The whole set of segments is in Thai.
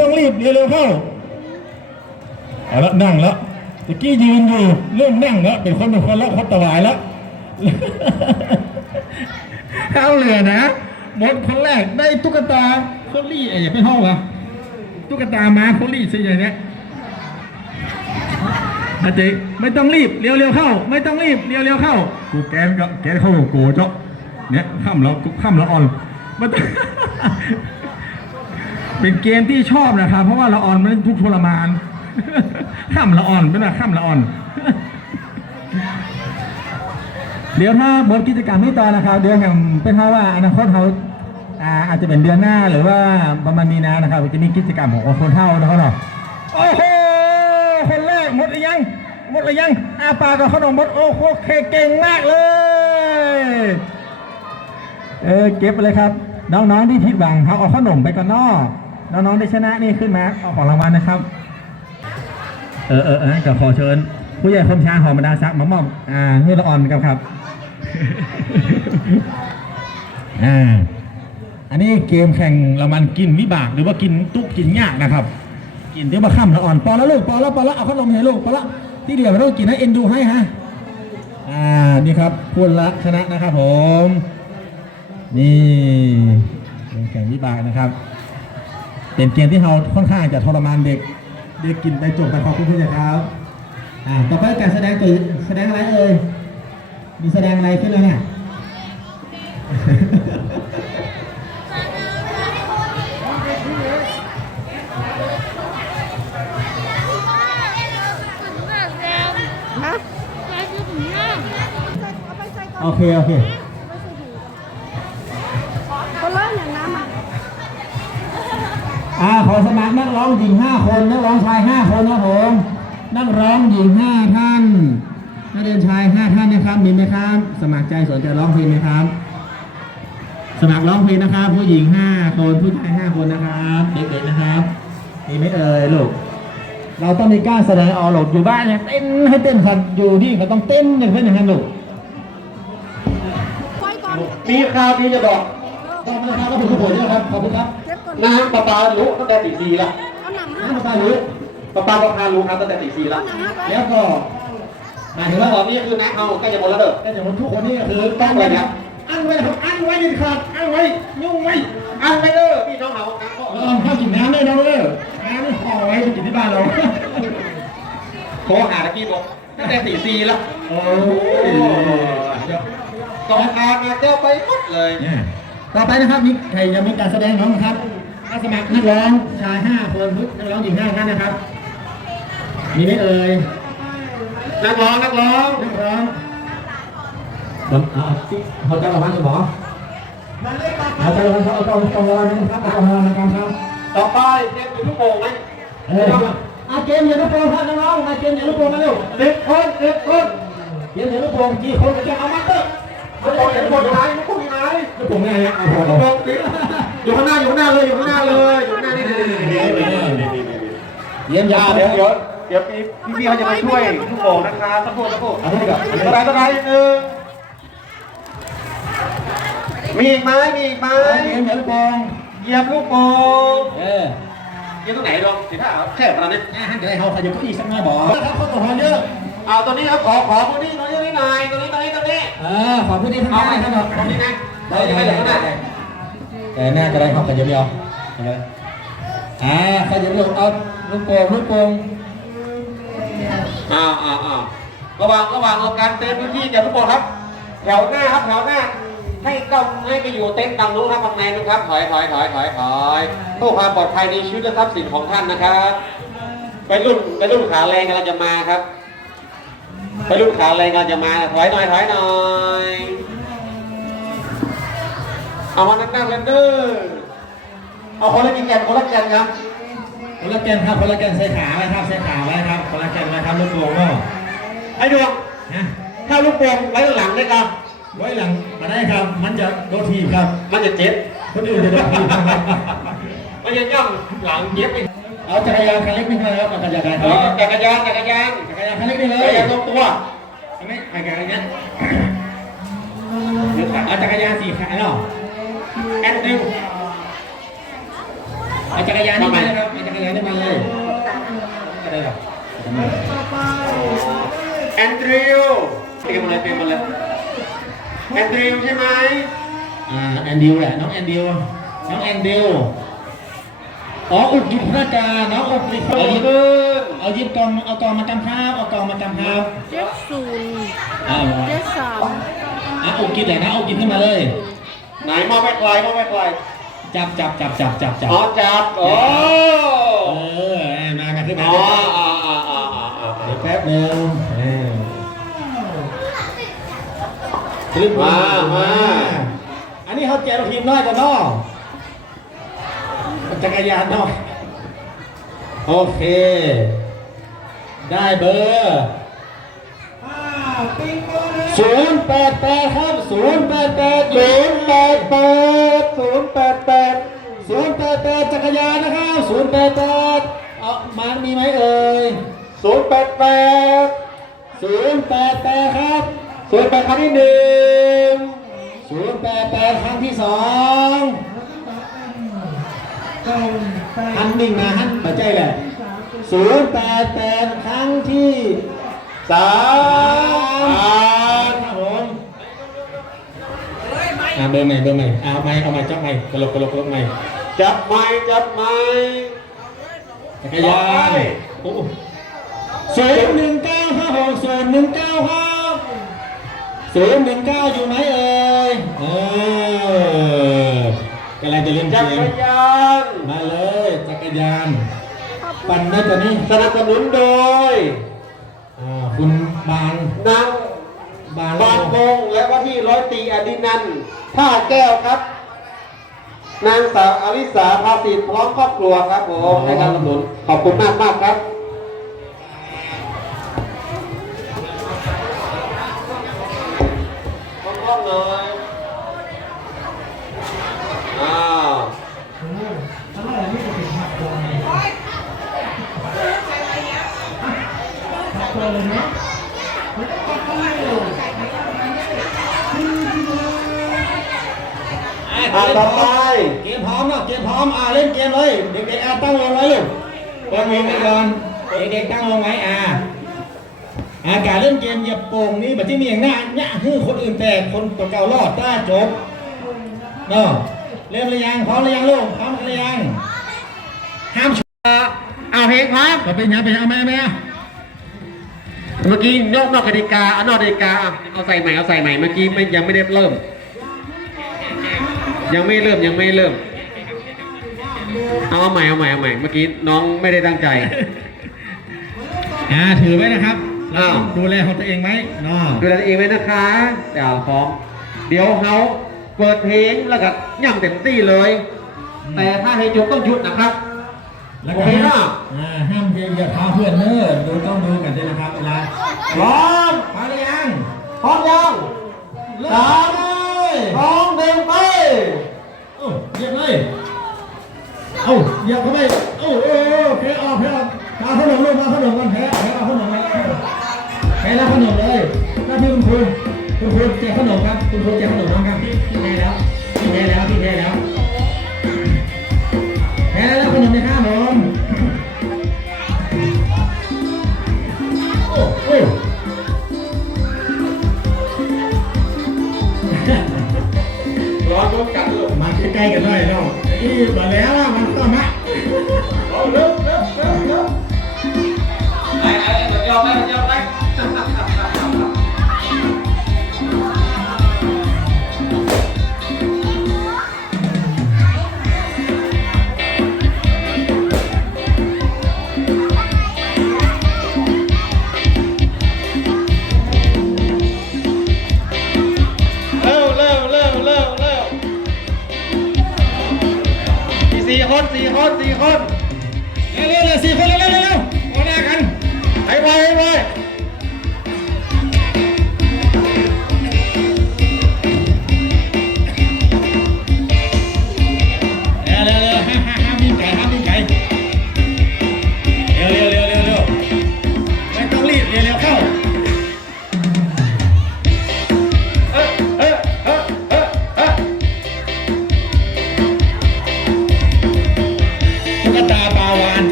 ต้องรีบเร็วเข้าเอาละนั่งแล้วตะกี้ยืนอยู่เริ่มนั่งแล้วเป็นคนเป็นคนแล้วคนตวายแล้วเข้าเรือนะหมดคนแรกได้ตุ๊กตาโคลี่ไอ้อย่าไปห้องเหรอตุ๊กตาม้าโคลี่สิอย่างเนี้ยอาเจไม่ต้องรีบเร็วๆเข้า ไม่ต้องรีบเร็วๆเข้า กูแกนก็แกนเข้ากูเจ้าเนี่ยข้ามแล้วกูข้ามแล้วอ่อนมันต้อง เป็นเกมที่ชอบนะครับ เพราะว่าละอ่อนมันทุกทรมานข้ามละอ่อนเป็นว่าข้ามละอ่อน เดี๋ยวถ้าบทกิจกรรมที่ต่อนะครับ เดี๋ยวแห่งเป็นเพราะว่าอนาคตเขาอาจจะเป็นเดือนหน้าหรือว่าประมาณมีนานะครับจะมีกิจกรรมของคนเท่านะครับเนาะโอ้โหคนแรกหมดหรือยัง หมดหรือยังอาปากับขนมหมดโอ้โหเคเก่งมากเลยเออเก็บไปเลยครับ น้องๆที่ผิดหวังเขาเอาขนมไปก่อนนอก น้องๆที่ชนะนี่ขึ้นมาเอาของรางวัลนะครับ เออเออเออก็ขอเชิญ ผู้ใหญ่คมช้าหอมบรรดาซักมามอบอ่าเนี่ละอ่อนครับครับอ่าอันนี้เกมแข่งรางวัลกินวิบากหรือว่ากินตุ๊กกินยากนะครับ กินเดี๋ยวมาค่ำละอ่อนปอแล้วลูกปอแล้วปอแล้วเอาขนมให้ลูกปอละที่เหลือไม่ต้องกินนะเอ็นดูให้ฮะอ่านี่ครับพูดละชนะนะครับผม นี่เกมแข่งวิบากนะครับ เป็นเกมที่เราค่อนข้างจะทรมานเด็ก เด็กกินไปจบไปขอบคุณผู้ใหญ่ครับอ่าต่อไปการแสดงตัวแสดงอะไรเอ่ยมีแสดงอะไรขึ้นแล้วเนี่ยฮะโอเค โอเค อ่าขอสมัครนักร้องหญิงห้าคนนักร้องชายห้าคนนะผมนักร้องหญิงห้าท่านนักเรียนชายห้าท่านนะครับมีไหมครับ สมัครใจสนใจร้องเพลงไหมครับ สมัครร้องเพลงนะครับ ผู้หญิงห้าคนผู้ชายห้าคนนะครับเด็กๆนะครับมีไหมเอ่ยลูกเราต้องมีกล้ารแสดงออกหลดอยู่บ้านเนี่ยเต้นให้เต้นครับอยู่ที่ก็ต้องเต้นอย่างเช่นอย่างนั้นลูกไฟก่อนมีข่าวดีจะบอก ต้องมาครับขอบคุณทุกคนนะครับ ขอบคุณครับเจ็บก่อนน้ำประปารู้ตั้งแต่ตีสี่ละเอาหนังห้าน้ำปลารู้ประปาประพารู้ครับตั้งแต่ตีสี่ละเอาหนังห้าไปแล้วก็หมายถึงแล้วว่าตอนนี้คือน้ำเอาใกล้จะหมดแล้วเด้อแต่อย่างทุกคนนี่คือต้องไว้ครับอั้นไว้นะครับอั้นไว้ดิครับอั้นไว้ยุ่งไว้อันไปเด้อพี่น้องเอาน้ำก็เราข้าวกินน้ำด้วยนะเว้ยน้ำนี่ห่อไว้ไปกินที่บ้านเราโทรหาตะกี้บอกตั้งแต่ตีสี่ละโอ้ยกองการมาเจ้าไปหมดเลยเนี่ย ต่อไปนะครับมีใครยังมีการแสดงน้องครับอาสมัครนักร้องชายห้าคนนักร้องหญิงห้าท่านนะครับ มีไหมเอ่ยนักร้องนักร้องนักร้องเดี๋ยวเอาเขาจะระวังจะบอกเอาจะระวังเขาเอาเอาเอาระวังนะครับเอาระวังนะครับครับต่อไปเด็กอยู่ทุกโมงไหมเอออาเกมอย่าลูกโป่งครับน้องๆอาเกมอย่าลูกโป่งมาเร็วเด็กคนเด็กคนเกมอย่าลูกโป่งกี่คนจะเอามาเตอร์ทุกคนเห็นคนไหนทุกค นไหนลูกโป่งไงอะโอ้โหทุกคนติดอยู่ข้างหน้าอยู่ข้างหน้าเลยอยู่ข้างหน้าเลยอยู่ข้างหน้านี่นี่นี่นี่นี่เยี่ยมยาเดี๋ยวเดี๋ยวเดี๋ยวเดี๋ยวพี่พี่เขาจะมาช่วยทุกโมงนะครับสักครู่สักครู่เอาให้กับสบายสบายหนึ่งมีอีกไหมมีอีกไหมเกมอย่าลูกโป่งเหยียบลูกโป่งเออเหยียบตรงไหนลองสิท่าครับแค่ประมาณนี้อ่าฮันจะได้เขาขยับเก้าอี้สักหน่อยบอกครับเขาต่อเยอะเอาตัวนี้ครับขอขอตัวนี้ตัวนี้ตัวนี้หน่อยตัวนี้ตัวนี้ตัวนี้เออขอพื้นที่ทั้งเอานั้ไปนครับบตรงนี้นะ ได้ได้ได้ได้ได้ได้ได้แต่น่าจะได้ครับขยับเดียวเห็นไหมอ่าขยับเดียวเอาลูกโป่งลูกโป่งอ้าวอ้าวอ้าวระวังระวังเอาการเต็มพื้นที่จากทุกคนครับ แถวหน้าครับแถวหน้าให้ก้มให้ไปอยู่เต็นท์ตังนู้นครับข้างในนู้นครับ ถอยถอยถอยถอยถอยเพื่อความปลอดภัยในชีวิตและทรัพย์สินของท่านนะครับไปรุ่นไปรุ่นขาแรงกำลังจะมาครับไปรุ่นขาแรงกำลังจะมาถอยหน่อยถอยหน่อย เอามานั่งๆเลยเด้อเอาคนละกี่แกนคนละแกนครับคนละแกนครับคนละแกนใส่ขาไว้ครับใส่ขาไว้ครับคนละแกนไว้ครับลูกโป่งเนาะไอ้ดวงนะถ้าลูกโป่งไว้หลังได้ครับไว้หลังมาได้ครับ มันจะโดนทีบครับ มันจะเจ็บคนอื่นจะโดนทีบครับมันจะย่ำหลังเย็บไปเอาจักรยานคันเล็กนี่มาครับเอาจักรยานคันเอเล็กอจักรยานจักรยานจักรยานคันเล็กนี่เลจักรยยานตรงตัวอันนี้จักรยานเนี้ยเอาจักรยานสี่ขาเนาะ แอนดึงเอาจักรยานนี่มาเลยครับเอาจักรยานนี่มาเลยก็ได้หรอกแอนดริวเตรียมมาเลยเตรียมมาเลยแอนดริวใช่ไหมอ่าแอนดิวแหละน้องแอนดิวน้องแอนดิวอ๋ออุดหยิบพระการน้องอุดหยิบเปิเอาดหยิบขึ้นเอาหยิบกล่องเอากล่องมาจำครับเอากล่องมาจำครับเจ็ดศูนย์อ่าเจ็ดสามอะอุดกินเลยนะอุดกินขึ้นมาเลย ไหนมอบไปไกลมอบไปไกลจับจับจับจับจับจับอ๋อจับโอ้เออมามาขึ้นมาอ๋ออ่าอ่าอ่าอ่าอ่าเดี๋ยวแป๊บหนึงเออลึกมามาอันนี้เขาแจกทีมน้อยกว่าน้อจักรยานน้อยโอเค ได้เบอร์ ศูนย์แปดแปดครับศูนย์แปดแปดศูนย์แปดแปดศูนย์แปดแปดศูนย์แปดแปดจักรยานนะครับศูนย์แปดแปดเอามามีไหมเอ่ยศูนย์แปดแปดศูนย์แปดแปดครับศูนย์แปดครั้งที่หนึ่งศูนย์แปดแปดครั้งที่สองหันนิ่งนะหันปัจจัยแหละศูนย์แปดแปดครั้งที่ สามอ่านครับผมอ่าเบอร์ใหม่เบอร์ใหม่เอาใหม่เอาใหม่จับใหม่กระโหลกกระโหลกกระโหลกใหม่จับไม้จับไม้จักรยานโอ้ศูนย์หนึ่งเก้าครับผมศูนย์หนึ่งเก้าครับศูนย์หนึ่งเก้าอยู่ไหมเอ่ยเออกำลังจะเล่นเกจักมรยานมาเลยจักรยานปั่นได้ตัวนี้สนับสนุนโดย อ่าคุณบางนางบางบางพงและว่าที่ร้อยตรีอดินันท์ท่าแก้วครับ นางสาวอลิสาภาสิทธิ์พร้อมครอบครัวครับผมในการสนับสนุนขอบคุณมากมากๆครับพร้อมๆหน่อยอ้าวอ่ อ่าต่อไปเกมพร้อมเนาะเกมพร้อมอ่าเล่นเกมเลย เด็กๆอ่าตั้งวงไว้ลูกตั้งวงไว้ก่อนเด็กๆตั้งวงไว้อ่าอาการเล่นเกมอย่าโป่งนี่แบบที่มีอย่างหน้าเนี่ยคือคนอื่นแตกคนตัวเก่ารอดต้าจบเนาะเริ่มหรือยังพร้อมหรือยังลูกพร้อมหรือยังห้ามชเอาเพลงครับเป็นยังเป็นยังเอาไหมเอาไหม เมื่อกี้นอกนอกกติกาเอานอกกติกาอะเอาใส่ใหม่เอาใส่ใหม่เมื่อกี้ไม่ยังไม่ได้เริ่ม ยังไม่เริ่มยังไม่เริ่มเอาเอาใหม่เอาใหม่เอาใหม่เมื่อกี้น้องไม่ได้ตั้งใจ อ่าถือไว้นะครับอ้าว ดูแลของตัวเองไหมเนาะดูแลตัวเองไว้นะคะเดี๋ยวพร้อมเดี๋ยวเขาเปิดเพลงแล้วก็ย่ำเต็มที่เลย แต่ถ้าให้หยุดต้องหยุดนะครับ แล้วโอก็เคห้าเนาะมอ่าห้ามเพลงอย่าพาเพื่อนเน้อดูต้องดูกันด้วยนะครับเวลาพร้อมพร้อมหรือยังพร้อมยังสามเลยพร้อมเดินไปเอ้าเหยียบเลยเอ้าเหยียบเข้าไปเอ้าเอ้าเอ้าแพ้ออกแพ้ออกมาขนมลูกมาขนมกันแพ้แพ้เอาขนมมาแพ้แล้วขนมเลยหน้าที่คุณครูคุณครูแจกขนมครับคุณครูแจกขนมน้องครับพี่พี่แพ้แล้ว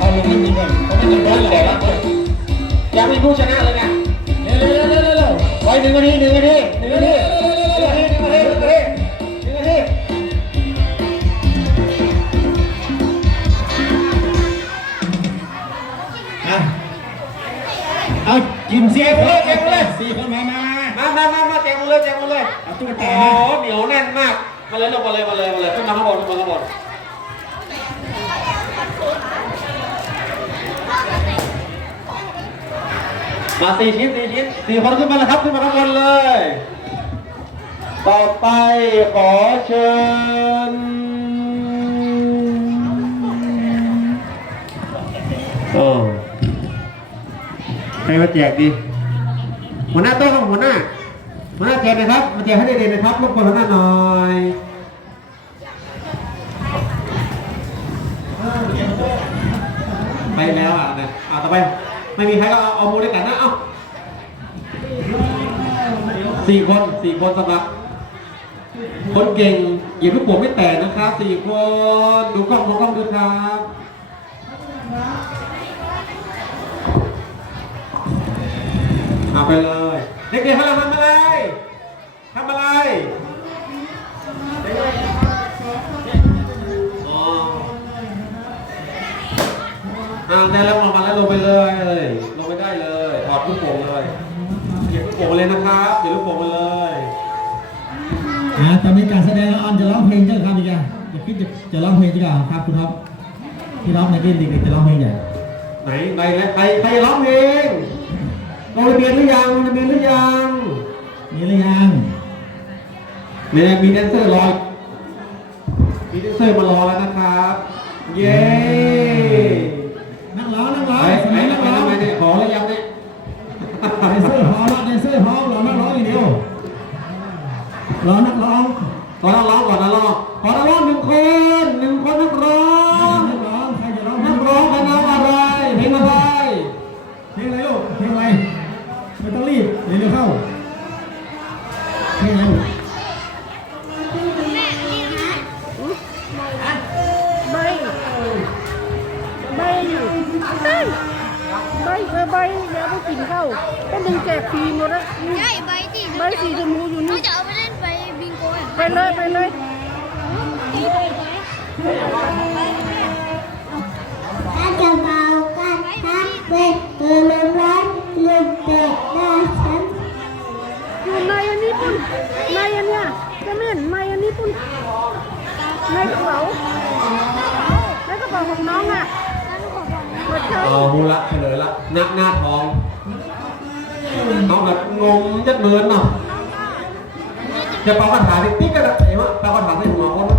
มือนอย่างไรเดี๋ยวเขาลงไม่มีเรื่องเขาไม่ต้องร้อยเลยนะยังมีผู้ชนะเลยเนี่ยเร็วเร็วเร็วเร็วเร็วไว้หนึ่งนาทีหนึ่งนาทีหนึ่งนาทีหนึ่งนาทีหนึ่งนาทีหนึ่งนาทีหนึ่งนาทีอะเอากินเสียคนเลยเก็บเลยสี่คนมามามามามามาแจกมาเลยแจกมาเลยเอาตุ๊กโอ้ตาโหมาเหนียวแน่นมากมาเลยลงมาเลยมาเลยมาเลยขึ้นมาข้างบนขึ้นมาข้างบน มาสี่ชิ้นสี่ชิ้นสี่คนขึ้นมาแล้วครับขึ้นมาข้างบนเลย ต่อไปขอเชิญโอ้ใครมาแจกดีหัวหน้าโต๊ะครับหัวหน้าหัวหน้าแจกนะครับมาแจกให้เด็กๆนะครับรบกวนหัวหน้าหน่อยไปแล้วอะนะอ่าต่อไป ไม่มีใครก็เอาเอาโมด้วยกันนะ เอาสี่คนสี่คนสำหรับ คนเก่งหยิบลูกโป่งไม่แตกนะครับสี่คนดูกล้องดูกล้องดูครับเอาไปเลย เด็กๆทำอะไรทำอะไรทำอะไรอ๋ออ่าได้แล้วมาแล้วลงไปเลยลงไปได้เลยถอดลูกโป่งเลยเก็บลูกโป่งเลยนะครับเก็บลูกโป่งมาเลยอ่าตอนนี้การแสดงออนจะร้องเพลงเจ้าครับอีกอะจะคิดจะจะร้องเพลงดีกว่าครับคุณท็อปที่ร้องในที่เด็กๆจะร้องเพลงใหญ่ไหนไหนใครใครร้องเพลงลงทะเบียนหรือยังลงทะเบียนหรือยังมีหรือยังเนี่ยมีแดนเซอร์รอมีแดนเซอร์มารอแล้วนะครับ เย้ รอนักร้องขอนักร้องก่อนนะร้องขอนักร้องหนึ่งคนหนึ่งคนนักร้องนักร้องใครจะร้องนักร้องคณะอะไรเพลงอะไรเพลงอะไรลูกเพลงอะไรไม่ต้องรีบเร็วเข้าเพลงอะไรลูกใบใบใบเออใบเดี๋ยวไปกินข้าวก็ดึงแจกฟรีหมดนะใช่ใบที่ใบสีชมพูอยู่เขานี่จะเอาไปไปบิงโกอะ ไปเลยไปเลยถ้าจะเมากันทักเวทเปิดลมร้อนลืมเด็กหน้าฉันอยู่ในอันนี้ปุ่นในอันเนี้ยจะไม่เห็นในอันนี้ปุ่นในกระเป๋าในกระเป๋าของน้องอะเปิดเผยเอาหูละเฉลยละหน้าหน้าทองเอาแบบงงจัดเมินเนาะ จะป่าคาถาที่ติ๊กกันนะเห็นไหมาป่าคาถาในหัวคน